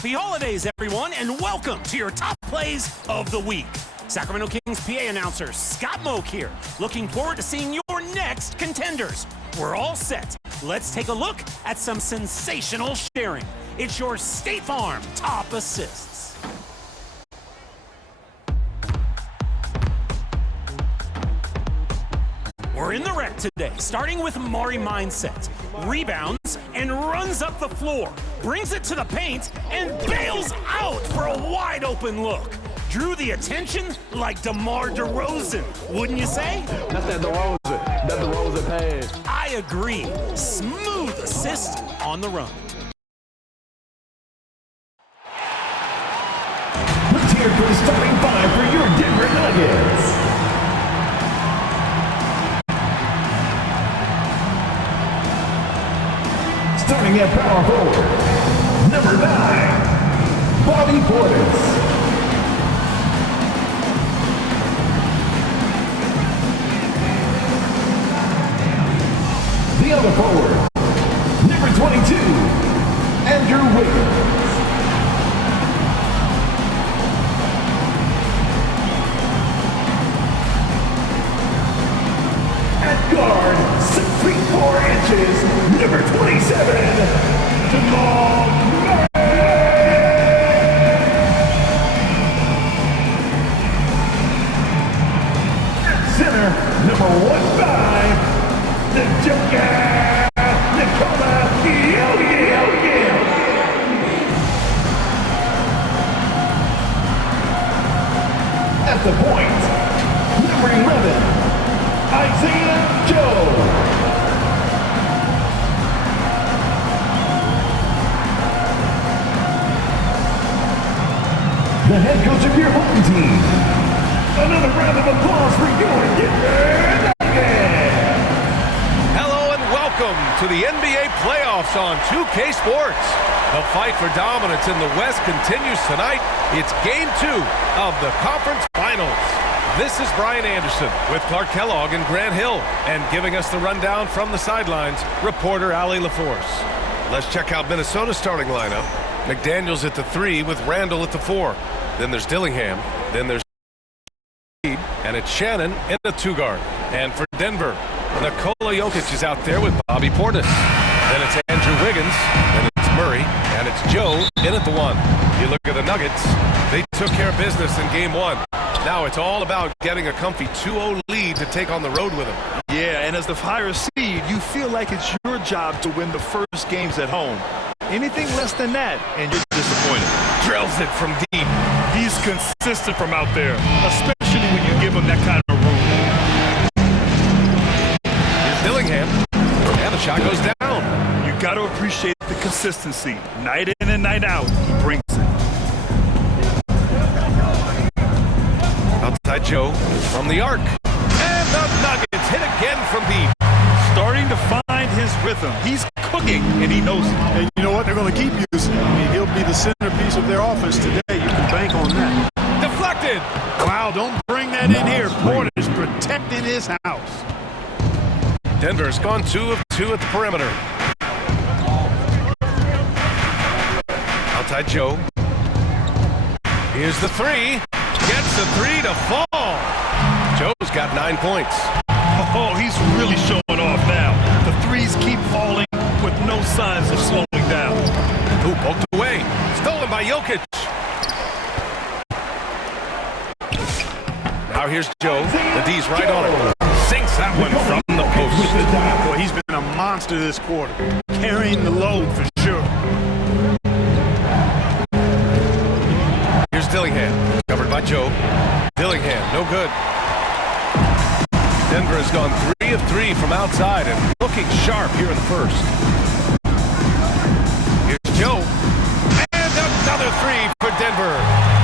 Happy holidays, everyone, and welcome to your top plays of the week. Sacramento Kings PA announcer Scott Moak here. Looking forward to seeing your next contenders. We're all set. Let's take a look at some sensational sharing. It's your State Farm top assists. We're in the wreck today, starting with Maury Mindset. Rebounds and runs up the floor, brings it to the paint, and bails out for a wide open look. Drew the attention like DeMar DeRozan, wouldn't you say? That's that DeRozan. That DeRozan pass. I agree. Smooth assist on the run. Let's hear for the starting five for your Denver Nuggets. Starting at power forward, number 9, Bobby Portis. The other forward, number 22, Andrew Wiggins. At guard, 6 feet 4 inches, number 27, Jamal Murray. At center, number 15, the Joker, Nikola Jokic. At the point, number 11, Isaiah Joe. The head coach of your home team. Another round of applause for your Denver Nuggets. Hello and welcome to the NBA playoffs on 2K Sports. The fight for dominance in the West continues tonight. It's Game 2 of the Conference Finals. This is Brian Anderson with Clark Kellogg and Grant Hill. And giving us the rundown from the sidelines, reporter Allie LaForce. Let's check out Minnesota's starting lineup. McDaniels at the 3 with Randall at the 4. Then there's Dillingham. Then there's and it's Shannon in the 2 guard. And for Denver, Nikola Jokic is out there with Bobby Portis. Then it's Andrew Wiggins. Then it's Murray. And it's Joe in at the 1. You look at the Nuggets, they took care of business in Game 1. Now it's all about getting a comfy 2-0 lead to take on the road with them. Yeah, and as the higher seed, you feel like it's your job to win the first games at home. Anything less than that, and you're disappointed. Drills it from deep. He's consistent from out there, especially when you give him that kind of room. Here's Dillingham, and the shot goes down. You got to appreciate the consistency. Night in and night out, he brings it. Outside Joe from the arc. And the Nuggets hit again from deep. Starting to find his rhythm. He's cooking, and he knows it. And you know what? They're going to keep using him. I mean, he'll be the centerpiece of their offense today. You can bank on that. Deflected. Wow, don't bring that in here. Portis protecting his house. Denver's gone 2 of 2 at the perimeter. Outside Joe. Here's the 3. Gets the 3 to fall. Joe's got 9 points. Oh, he's really showing off now. The threes keep falling with no signs of slowing down. Who poked away? Stolen by Jokic. Now here's Joe. The D's right on it. Sinks that one from the post. Boy, he's been a monster this quarter. Carrying the load for sure. Here's Dillingham. Covered by Joe. Dillingham, no good. Denver has gone 3 of 3 from outside and looking sharp here in the first. Here's Joe. And another 3 for Denver.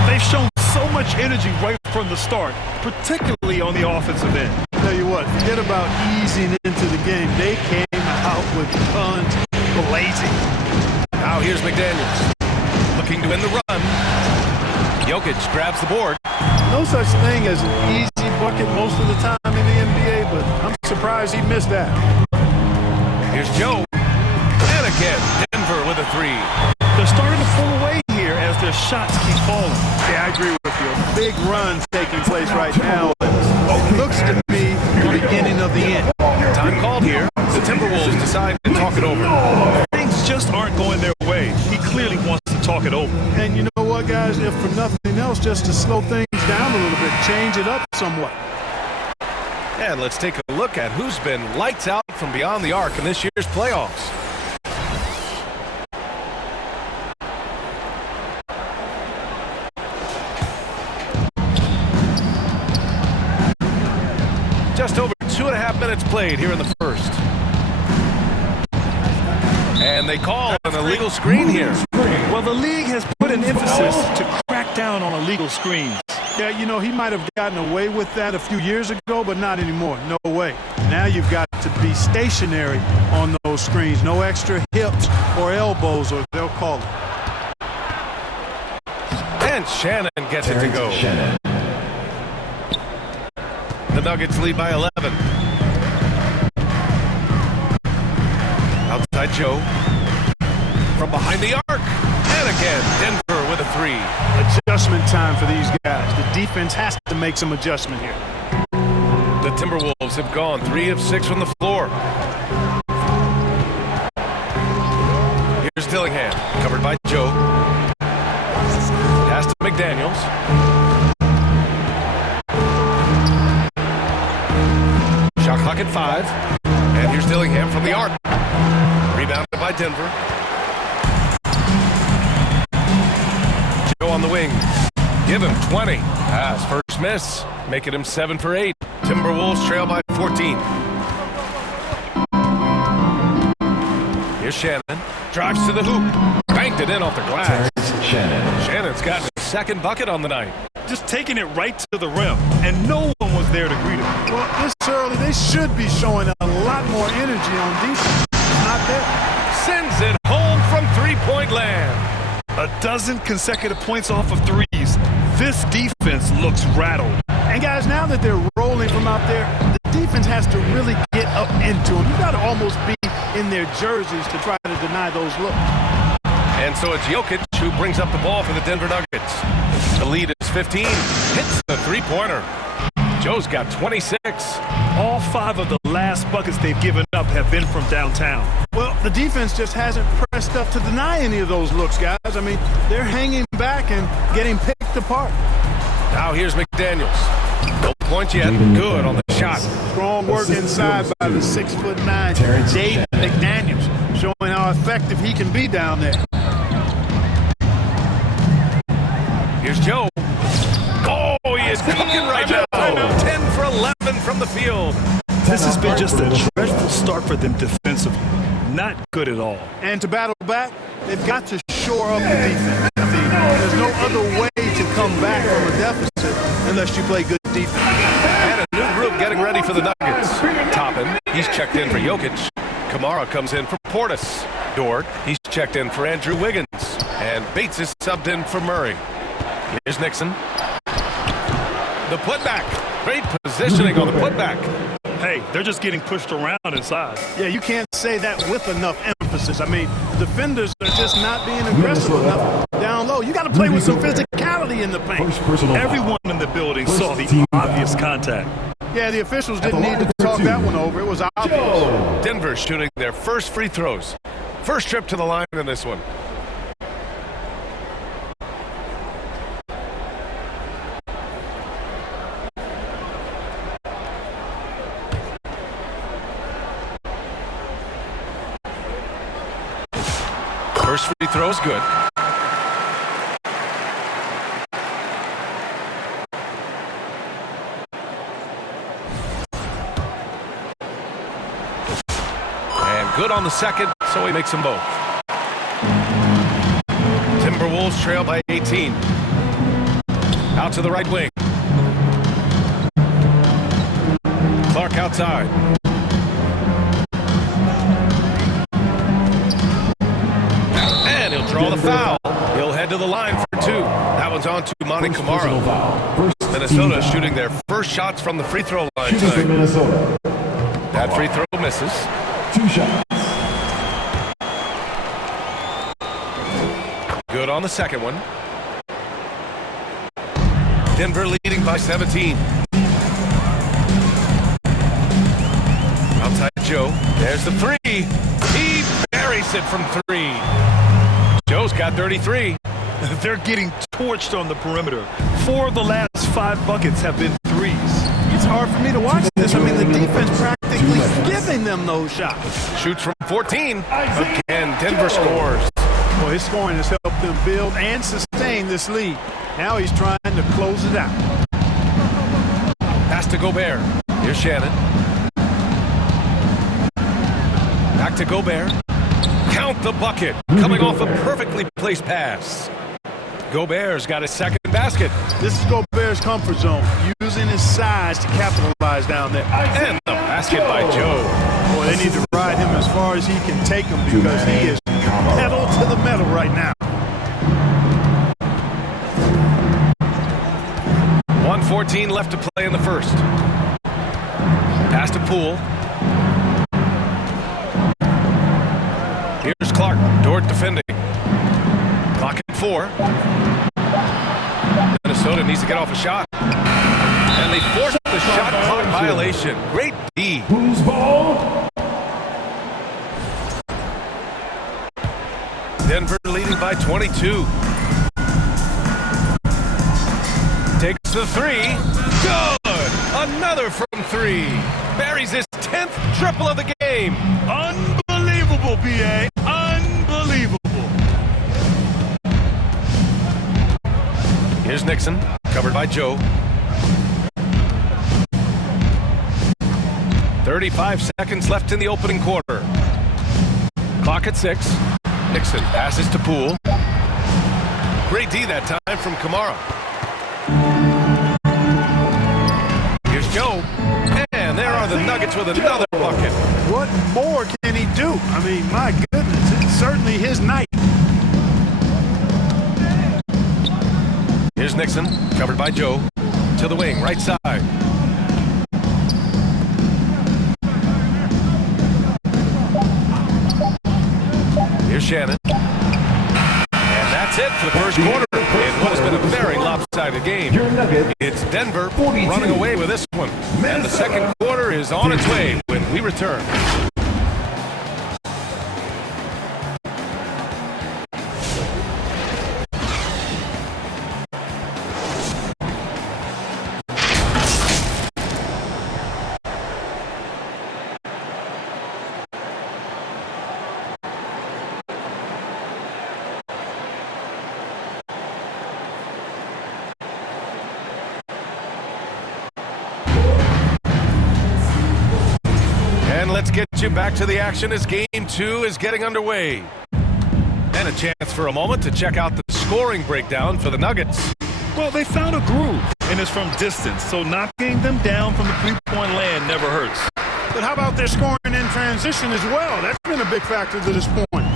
They've shown so much energy right from the start, particularly on the offensive end. Tell you what, forget about easing into the game. They came out with guns blazing. Now here's McDaniels. Looking to win the run. Jokic grabs the board. No such thing as an easy bucket most of the time in the NBA, but I'm surprised he missed that. Here's Joe. And again, Denver with a 3. They're starting to pull away here, their shots keep falling. Yeah, I agree with you. A big run taking place right now. It looks to me the beginning of the end. Time called here. The Timberwolves decide to talk it over. Things just aren't going their way. He clearly wants to talk it over. And you know what, guys? If for nothing else, just to slow things down a little bit, change it up somewhat. And let's take a look at who's been lights out from beyond the arc in this year's playoffs. Just over 2.5 minutes played here in the first. And they call an illegal screen here. Well, the league has put an emphasis to crack down on illegal screens. Yeah, you know, he might have gotten away with that a few years ago, but not anymore. No way. Now you've got to be stationary on those screens. No extra hips or elbows, or they'll call it. And Shannon gets it to go. The Nuggets lead by 11. Outside Joe. From behind the arc. And again, Denver with a three. Adjustment time for these guys. The defense has to make some adjustment here. The Timberwolves have gone 3 of 6 from the floor. Here's Dillingham, covered by Joe. Pass to McDaniels. Shot clock at 5. And here's Dillingham from the arc. Rebounded by Denver. Joe on the wing. Give him 20. Pass, first miss. Making him 7 for 8. Timberwolves trail by 14. Here's Shannon. Drives to the hoop. Banked it in off the glass. Shannon's gotten his second bucket on the night. Just taking it right to the rim, and no one was there to greet him. Well, this early, they should be showing a lot more energy on defense. Not there. Sends it home from three-point land. A dozen consecutive points off of threes. This defense looks rattled. And guys, now that they're rolling from out there, the defense has to really get up into them. You got to almost be in their jerseys to try to deny those looks. And so it's Jokic who brings up the ball for the Denver Nuggets. The lead is 15. Hits the three-pointer. Joe's got 26. All 5 of the last buckets they've given up have been from downtown. Well, the defense just hasn't pressed up to deny any of those looks, guys. I mean, they're hanging back and getting picked apart. Now here's McDaniels. No point yet. Good on the shot. Strong work inside by the 6'9" Dave McDaniels, showing how effective he can be down there. Here's Joe. Oh, he is cooking right now. 10 for 11 from the field. This has been just a dreadful start for them defensively. Not good at all. And to battle back, they've got to shore up the defense. There's no other way to come back from a deficit unless you play good defense. And a new group getting ready for the Nuggets. Toppin, he's checked in for Jokic. Kamara comes in for Portis. Dort, he's checked in for Andrew Wiggins. And Bates is subbed in for Murray. Here's Nixon. The putback. Great positioning on the putback. Hey, they're just getting pushed around inside. Yeah, you can't say that with enough emphasis. I mean, defenders are just not being aggressive enough down low. You got to play with some physicality in the paint. Everyone in the building saw the obvious contact. Yeah, the officials didn't need to talk that one over. It was obvious. Denver shooting their first free throws. First trip to the line in this one. First free throw is good. And good on the second, so he makes them both. Timberwolves trail by 18. Out to the right wing. Clark outside. And he'll draw the foul. He'll head to the line for 2. That one's on to Monty Kamara. Minnesota shooting their first shots from the free throw line tonight. That free throw misses. 2 shots. Good on the second one. Denver leading by 17. Outside Joe. There's the three. He buries it from 3. Joe's got 33. They're getting torched on the perimeter. 4 of the last 5 buckets have been threes. It's hard for me to watch this. I mean, the defense practically giving them those shots. Shoots from 14. Again, Denver scores. Well, his scoring has helped them build and sustain this lead. Now he's trying to close it out. Pass to Gobert. Here's Shannon. Back to Gobert. Count the bucket. Coming off a perfectly placed pass. Gobert's got his second basket. This is Gobert's comfort zone, using his size to capitalize down there. And the basket by Joe. Boy, they need to ride him as far as he can take him because he is pedal to the metal right now. 1:14 left to play in the first. Pass to Poole. Here's Clark. Dort defending. Clock at 4. Minnesota needs to get off a shot. And they forced the shot clock violation. Great D. Who's ball? Denver leading by 22. Takes the 3. Good! Another from 3. Buries his 10th triple of the game. Unbelievable, B.A. Unbelievable. Here's Nixon, covered by Joe. 35 seconds left in the opening quarter. Clock at 6. Nixon passes to Poole. Great D that time from Kamara. Here's Joe. And there are the Nuggets with another bucket. What more can he do? I mean, my goodness, it's certainly his night. Here's Nixon, covered by Joe. To the wing, right side. Here's Shannon. And that's it for the first quarter in what has been a very lopsided game. It's Denver running away with this one. And the second quarter is on its way when we return. And let's get you back to the action as Game 2 is getting underway. And a chance for a moment to check out the scoring breakdown for the Nuggets. Well, they found a groove, and it's from distance, so knocking them down from the three-point land never hurts. But how about their scoring in transition as well? That's been a big factor to this point.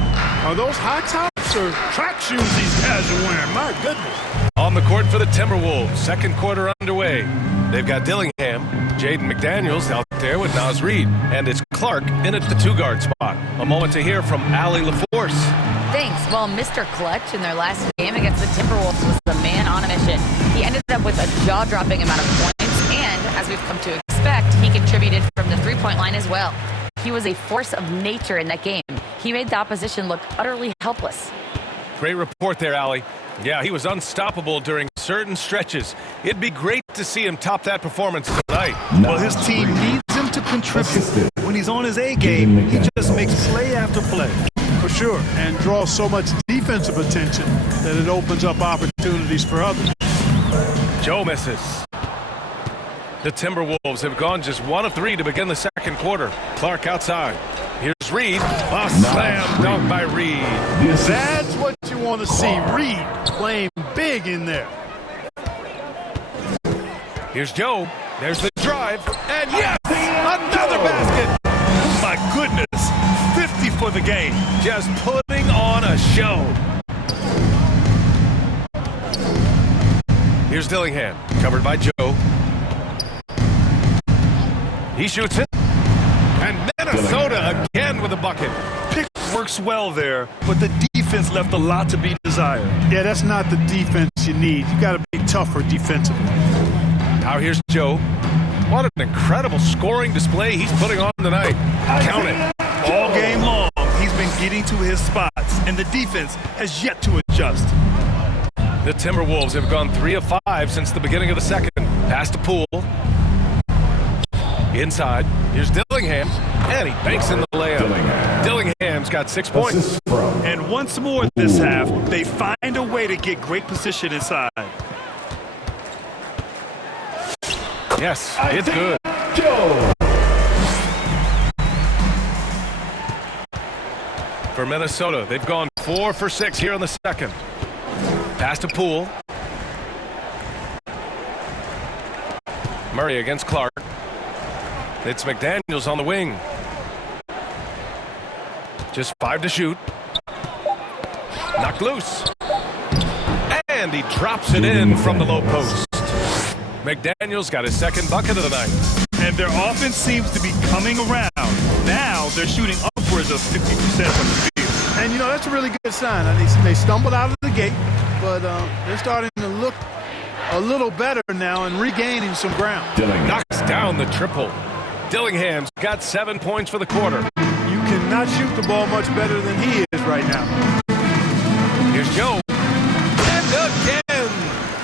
Are those high tops or track shoes these guys are wearing? My goodness. On the court for the Timberwolves, second quarter underway. They've got Dillingham, Jaden McDaniels out there with Naz Reid, and it's Clark in at the 2-guard spot. A moment to hear from Allie LaForce. Thanks. Well, Mr. Clutch in their last game against the Timberwolves was the man on a mission. He ended up with a jaw-dropping amount of points, and as we've come to expect, he contributed from the three-point line as well. He was a force of nature in that game. He made the opposition look utterly helpless. Great report there, Allie. Yeah, he was unstoppable during certain stretches. It'd be great to see him top that performance tonight. Well, his team needs him to contribute. When he's on his A game, he just makes play after play. For sure, and draws so much defensive attention that it opens up opportunities for others. Joe misses. The Timberwolves have gone just 1 of 3 to begin the second quarter. Clark outside. Here's Reid. A slam dunk by Reid. That's what you want to see. Reid playing big in there. Here's Joe. There's the drive. And yes, another basket. My goodness, 50 for the game. Just putting on a show. Here's Dillingham, covered by Joe. He shoots it. And Minnesota again with a bucket. Pick works well there, but the defense defense left a lot to be desired. Yeah, that's not the defense you need. You got to be tougher defensively. Now here's Joe. What an incredible scoring display he's putting on tonight. Count it. All game long, he's been getting to his spots, and the defense has yet to adjust. The Timberwolves have gone 3 of 5 since the beginning of the second. Pass to Poole. Inside. Here's Dillingham. And he banks in the layup. Dillingham's got 6 points. And once more this half, they find a way to get great position inside. Yes, it's good. For Minnesota, they've gone 4 for 6 here in the second. Pass to Poole. Murray against Clark. It's McDaniels on the wing. Just 5 to shoot. Knocked loose. And he drops it in from the low post. McDaniels got his second bucket of the night. And their offense seems to be coming around. Now they're shooting upwards of 50% from the field. And, you know, that's a really good sign. They stumbled out of the gate, but they're starting to look a little better now and regaining some ground. Knocks down the triple. Dillingham's got 7 points for the quarter. You cannot shoot the ball much better than he is right now. Here's Joe. And again,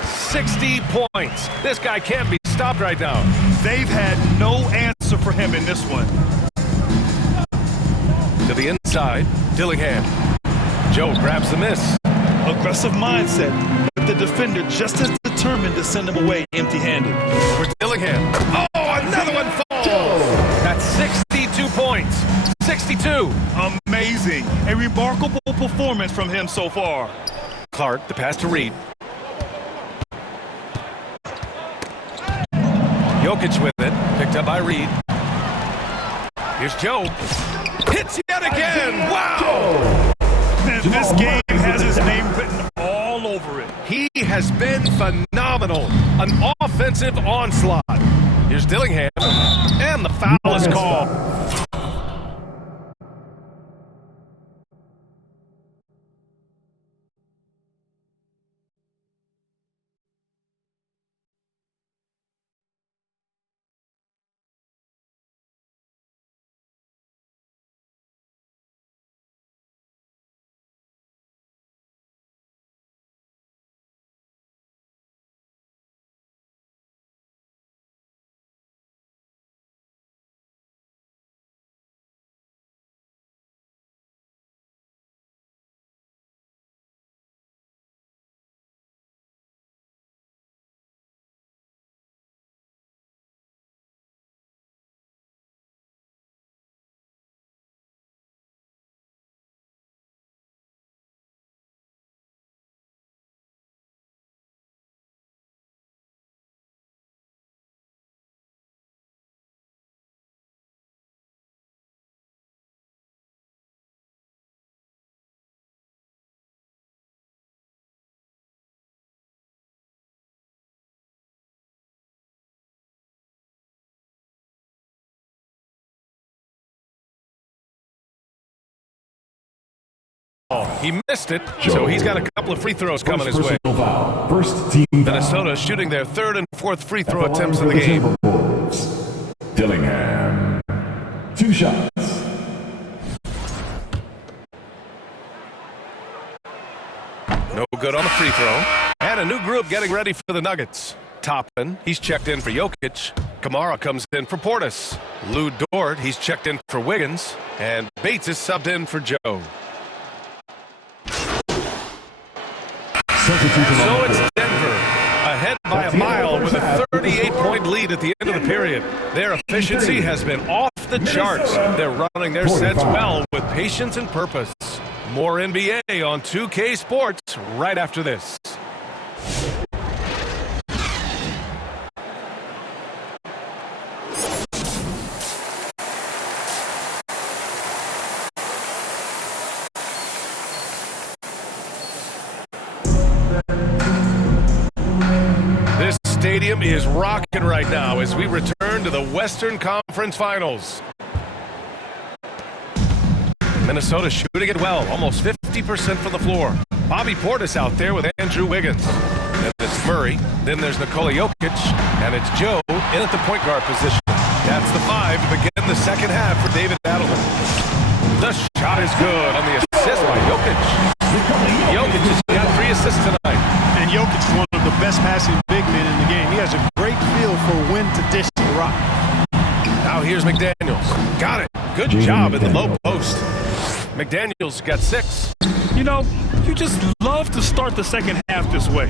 60 points. This guy can't be stopped right now. They've had no answer for him in this one. To the inside, Dillingham. Joe grabs the miss. Aggressive mindset, but the defender just as determined to send him away empty-handed. For Dillingham. Oh, another one falls. That's 62 points. 62. Amazing. A remarkable performance from him so far. Clark, the pass to Reed. Jokic with it. Picked up by Reed. Here's Joe. Hits yet again. Wow. This game has his name written all over it. He has been phenomenal. An offensive onslaught. Here's Dillingham. And the foul is called. He missed it, so he's got a couple of free throws coming his way. First team Minnesota shooting their third and fourth free throw attempts of the game. Dillingham. 2 shots. No good on the free throw. And a new group getting ready for the Nuggets. Toppin, he's checked in for Jokic. Kamara comes in for Portis. Lou Dort, he's checked in for Wiggins. And Bates is subbed in for Joe. So it's Denver, ahead by a mile with a 38-point lead at the end of the period. Their efficiency has been off the charts. They're running their sets well with patience and purpose. More NBA on 2K Sports right after this. This stadium is rocking right now as we return to the Western Conference Finals. Minnesota shooting it well, almost 50% from the floor. Bobby Portis out there with Andrew Wiggins. Then it's Murray, then there's Nikola Jokic, and it's Joe in at the point guard position. That's the 5 to begin the second half for David Adelman. The shot is good on the assist by Jokic. Jokic has got 3 assists tonight. And Jokic is one of the best passing big men in the game. He has a great feel for when to dish the rock. Now here's McDaniels. Got it. Good job in the low post. McDaniels got 6. You know, you just love to start the second half this way.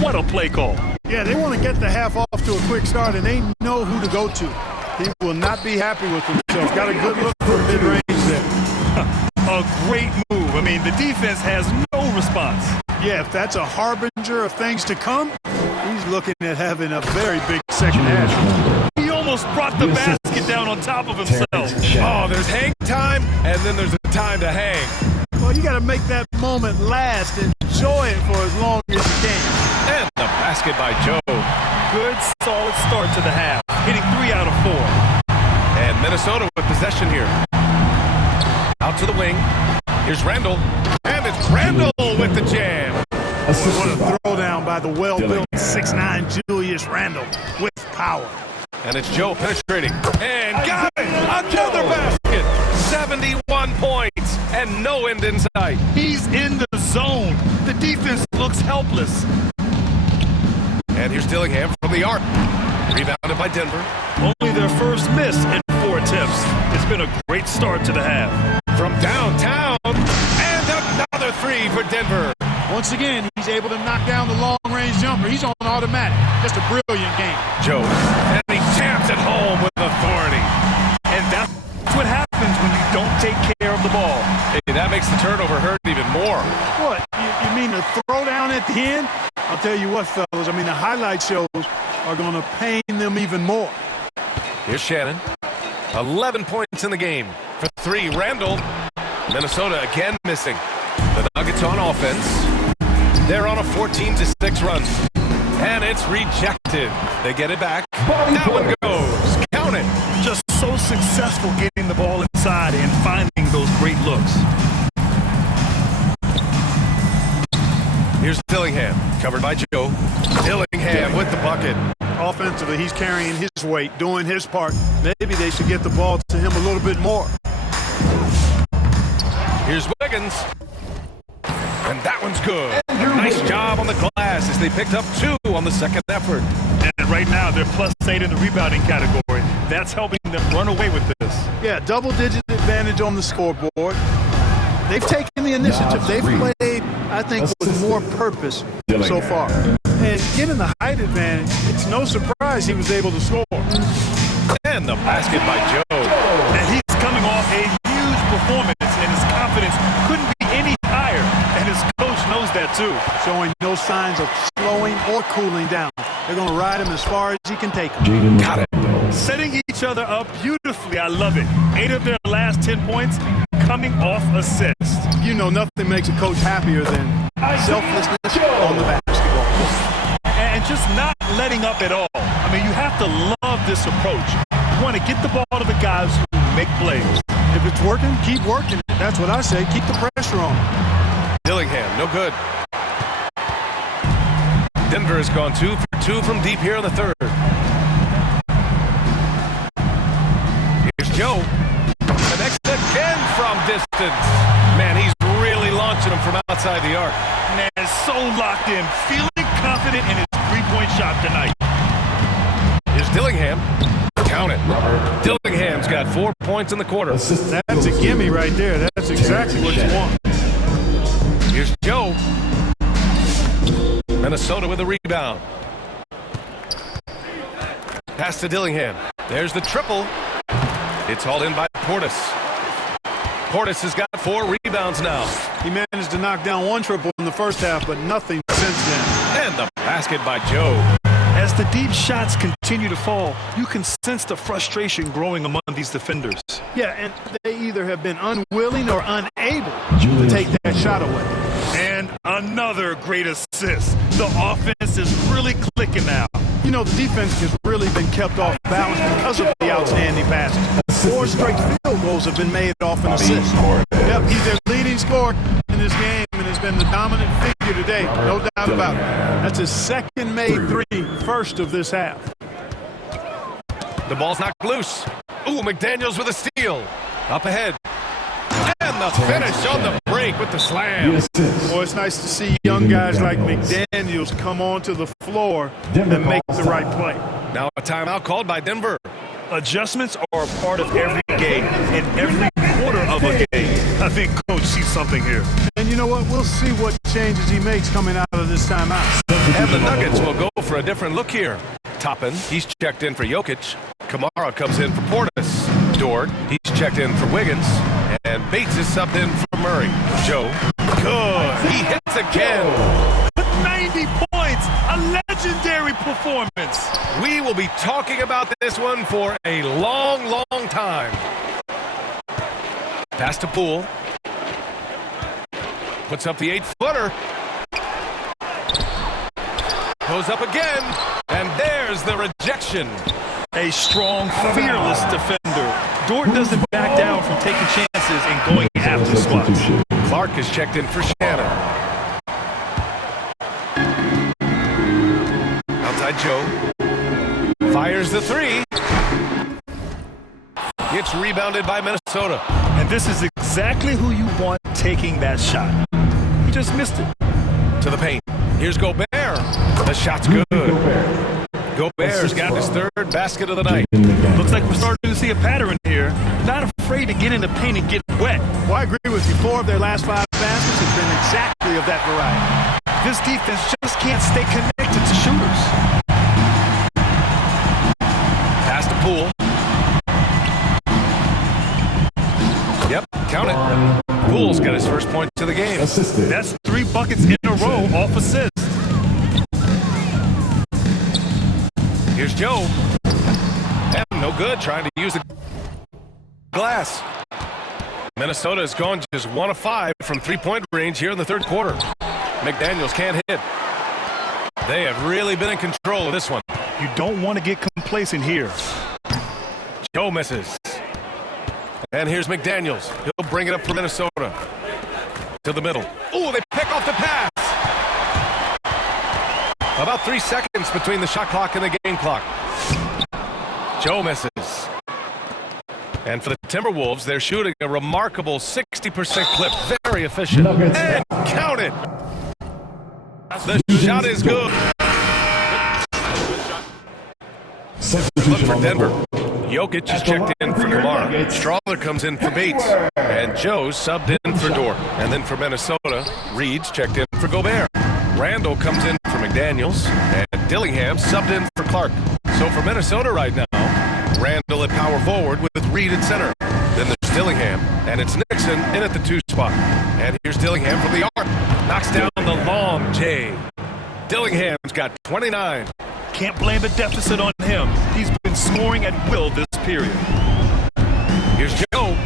What a play call. Yeah, they want to get the half off to a quick start, and they know who to go to. He will not be happy with himself. Got a good look for mid-range there. A great move. I mean, the defense has no response. Yeah, if that's a harbinger of things to come, he's looking at having a very big second half. He almost brought the basket down on top of himself. Oh, there's hang time, and then there's a time to hang. Well, you got to make that moment last. Enjoy it for as long as you can. And the basket by Joe. Good, solid start to the half. Hitting 3 out of 4. And Minnesota with possession here. Out to the wing. Here's Randall. And it's Randall with the jam. What a throwdown by the well-built 6'9" Julius Randle with power. And it's Joe penetrating. And got it! Another basket! 71 points and no end in sight. He's in the zone. The defense looks helpless. And here's Dillingham from the arc. Rebounded by Denver. Only their first miss in 4 attempts. It's been a great start to the half. From downtown. And another 3 for Denver. Once again, he's able to knock down the long-range jumper. He's on automatic. Just a brilliant game. Joe. And he jams it home with authority. And that's what happens when you don't take care of the ball. Hey, that makes the turnover hurt even more. What? You mean the throwdown at the end? I'll tell you what, fellas. I mean, the highlight shows are going to pain them even more. Here's Shannon. 11 points in the game. For 3, Randall. Minnesota again missing. The Nuggets on offense. They're on a 14-6 run. And it's rejected. They get it back. That one goes. Count it. Just so successful getting the ball inside and finding those great looks. Here's Dillingham, covered by Joe. Dillingham with the bucket. Offensively, he's carrying his weight, doing his part. Maybe they should get the ball to him a little bit more. Here's Wiggins. And that one's good. Nice job on the glass as they picked up 2 on the second effort. And right now, they're +8 in the rebounding category. That's helping them run away with this. Yeah, double-digit advantage on the scoreboard. They've taken the initiative. They've played, I think, with more purpose so far. And given the height advantage, it's no surprise he was able to score. And the basket by Joe. And he's coming off a huge performance, and his confidence couldn't be any higher. And his coach knows that, too. Showing no signs of slowing or cooling down. They're going to ride him as far as he can take him. Got it. Setting each other up beautifully. I love it. 8 of their last 10 points coming off assists. You know, nothing makes a coach happier than selflessness on the basketball court. And just not letting up at all. I mean, you have to love this approach. You want to get the ball to the guys who make plays. If it's working, keep working. That's what I say. Keep the pressure on. Dillingham, no good. Denver has gone 2 for 2 from deep here in the third. Here's Joe. Connects again from distance. Man, he's really launching him from outside the arc. Man, so locked in, feeling confident in his three-point shot tonight. Here's Dillingham. Count it. Dillingham's got 4 points in the quarter. That's a gimme right there. That's exactly what you want. Here's Joe. Minnesota with a rebound. Pass to Dillingham. There's the triple. It's hauled in by Portis. Portis has got 4 rebounds now. He managed to knock down 1 triple in the first half, but nothing since then. And the basket by Joe. As the deep shots continue to fall, you can sense the frustration growing among these defenders. Yeah, and they either have been unwilling or unable to take that shot away. And another great assist. The offense is really clicking now. You know, the defense has really been kept off balance because of the outstanding passes. 4 straight field Timberwolves have been made off an assist. Yep, he's their leading scorer in this game and has been the dominant figure today. No doubt about it. That's his second made three, first of this half. The ball's knocked loose. Ooh, McDaniels with a steal. Up ahead. And the finish on the break with the slam. Well, it's nice to see young guys like McDaniels come onto the floor and make the right play. Now a timeout called by Denver. Adjustments are a part of every game, and every quarter of a game. I think Coach sees something here. And you know what? We'll see what changes he makes coming out of this timeout. And the Nuggets will go for a different look here. Toppin, he's checked in for Jokic. Kamara comes in for Portis. Dort, he's checked in for Wiggins. And Bates is subbed in for Murray. Joe, good. He hits again. 90 points, a legendary performance. We will be talking about this one for a long, long time. Pass to Poole. Puts up the 8-footer. Goes up again. And there's the rejection. A strong, fearless defender. Dort doesn't back down from taking chances and going after spots. Clark is checked in for Shannon. Outside Joe. Fires the three. Gets rebounded by Minnesota. And this is exactly who you want taking that shot. He just missed it. To the paint. Here's Gobert. The shot's good. Gobert's got his third basket of the night. Looks like we're starting to see a pattern here. Not afraid to get in the paint and get wet. Well, I agree with you. 4 of their last 5 baskets have been exactly of that variety. This defense just can't stay connected to shooters. Pass to Poole. Yep, count it. Poole's got his first point to the game. That's 3 buckets in a row off assist. Here's Joe. And no good, trying to use the glass. Minnesota has gone just 1 of 5 from 3-point range here in the third quarter. McDaniels can't hit. They have really been in control of this one. You don't want to get complacent here. Joe misses. And here's McDaniels. He'll bring it up for Minnesota. To the middle. Ooh, they pick off the pass. About 3 seconds between the shot clock and the game clock. Joe misses. And for the Timberwolves, they're shooting a remarkable 60% clip. Very efficient. And count it. The shot is good. Look for Denver. Jokic is checked in for Kamara. Strawler comes in for Bates. And Joe subbed in for Dort. And then for Minnesota, Reed's checked in for Gobert. Randall comes in for McDaniels. And Dillingham subbed in for Clark. So for Minnesota right now, Randall at power forward with Reed at center. Then there's Dillingham. And it's Nixon in at the 2 spot. And here's Dillingham from the arc. Knocks down the long J. Dillingham's got 29. Can't blame the deficit on him. He's been scoring at will this period. Here's Joe.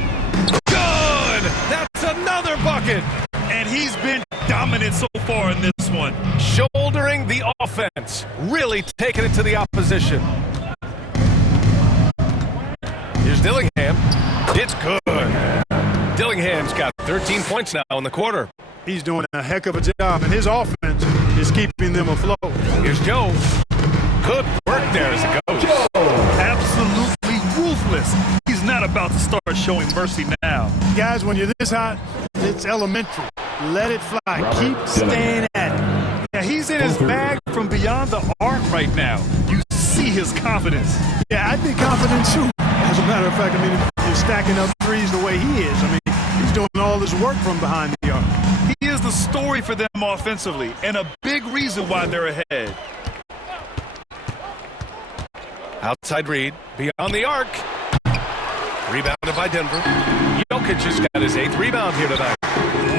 Good! That's another bucket! And he's been dominant so far in this one. Shouldering the offense. Really taking it to the opposition. Here's Dillingham. It's good. Dillingham's got 13 points now in the quarter. He's doing a heck of a job, and his offense is keeping them afloat. Here's Joe. Good work there as a coach. Absolutely ruthless. He's not about to start showing mercy now. Guys, when you're this hot, it's elementary. Let it fly. Keep staying at it. Yeah, he's in his bag from beyond the arc right now. You see his confidence. Yeah, I'd be confident too. As a matter of fact, I mean, if you're stacking up threes the way he is, I mean, he's doing all this work from behind the arc. He is the story for them offensively, and a big reason why they're ahead. Outside Reed, beyond the arc. Rebounded by Denver. Jokic has got his 8th rebound here tonight.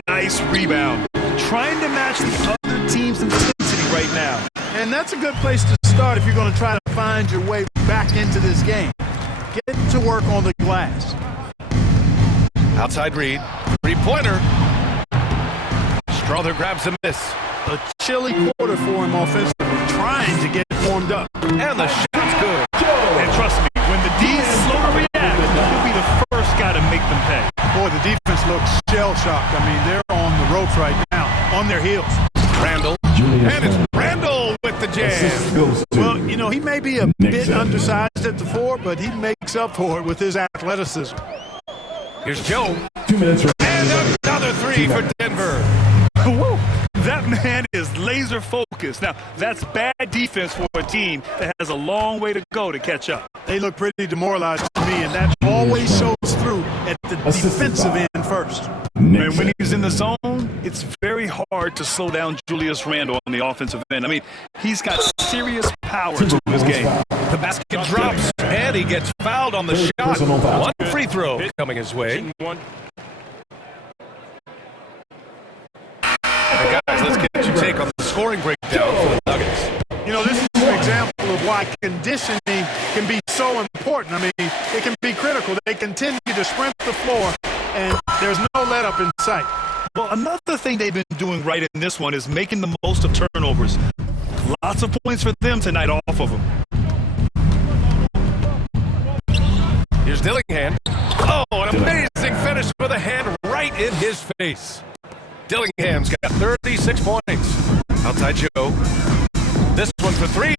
Nice rebound. Trying to match the other team's intensity right now. And that's a good place to start if you're going to try to find your way back into this game. Get to work on the glass. Outside Reed. 3-pointer. Strawler grabs a miss. A chilly quarter for him offensively, trying to get warmed up. And the shot's good. And trust me, when the D is slow to react, he'll be the first guy to make Timberwolves right now, on their heels. Randall. And it's Randall with the jam. Well, you know, he may be a bit undersized at the 4, but he makes up for it with his athleticism. Here's Joe. 2 minutes. And another 3 for Denver. Woo! That man is laser focused. Now, that's bad defense for a team that has a long way to go to catch up. They look pretty demoralized to me, and that always shows through at the defensive end first. And when he's in the zone, it's very hard to slow down Julius Randle on the offensive end. I mean, he's got serious power to his game. The basket drops, and he gets fouled on the shot. One free throw coming his way. And guys, let's get your take on the scoring breakdown for the Nuggets. You know, this is an example of why conditioning can be so important. I mean, it can be critical. They continue to sprint the floor, and there's no let-up in sight. Well, another thing they've been doing right in this one is making the most of turnovers. Lots of points for them tonight off of them. Here's Dillingham. Oh, an amazing finish with a hand right in his face. Dillingham's got 36 points. Outside Joe. This one for 3.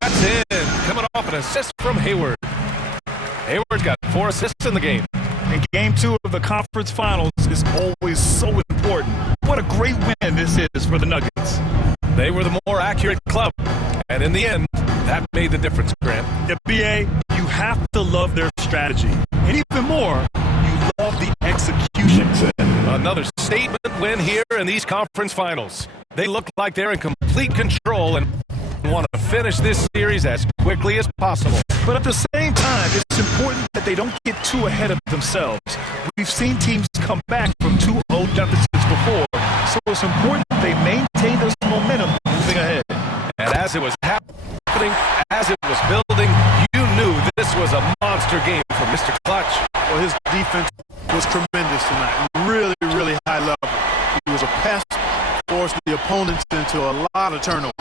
That's in. Coming off an assist from Hayward. Hayward's got 4 assists in the game. And game 2 of the conference finals is always so important. What a great win this is for the Nuggets. They were the more accurate club. And in the end, that made the difference, Grant. Yeah, BA, you have to love their strategy. And even more, you love the execution. Another statement win here in these conference finals. They look like they're in complete control and want to finish this series as quickly as possible. But at the same time, it's important that they don't get too ahead of themselves. We've seen teams come back from 2-0 deficits before, so it's important they maintain this momentum moving ahead. And as it was happening, as it was building, you knew this was a monster game for Mr. Clutch. Well, his defense was tremendous tonight. Really, really high level. He was a pest, forced the opponents into a lot of turnovers.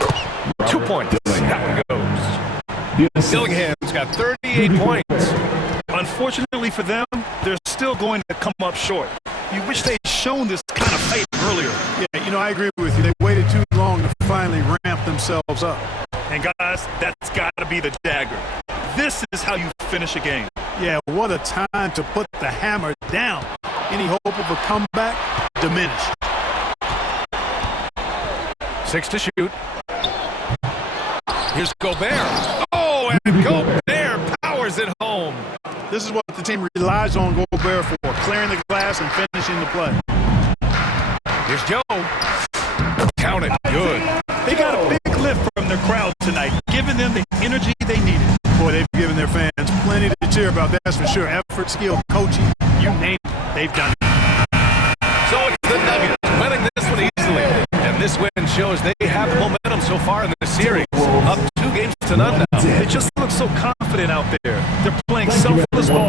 2 points. That one goes. Dillingham's got 38 points. Unfortunately for them, they're still going to come up short. You wish they'd shown this kind of fight earlier. Yeah, you know, I agree with you. They waited too long to finally ramp themselves up. And guys, that's got to be the dagger. This is how you finish a game. Yeah, what a time to put the hammer down. Any hope of a comeback diminished. 6 to shoot. Here's Gobert. Oh, and Gobert powers it home. This is what the team relies on Gobert for, clearing the glass and finishing the play. Here's Joe. Count it. Good. They got a big lift from their crowd tonight, giving them the energy they needed. Boy, they've given their fans plenty to cheer about, that's for sure. Effort, skill, coaching, you name it, they've done it. So it's the Nuggets winning this one easily. And this win shows they have momentum so far in the series. Up 2 games to none now. They just look so confident out there. They're playing selfless ball.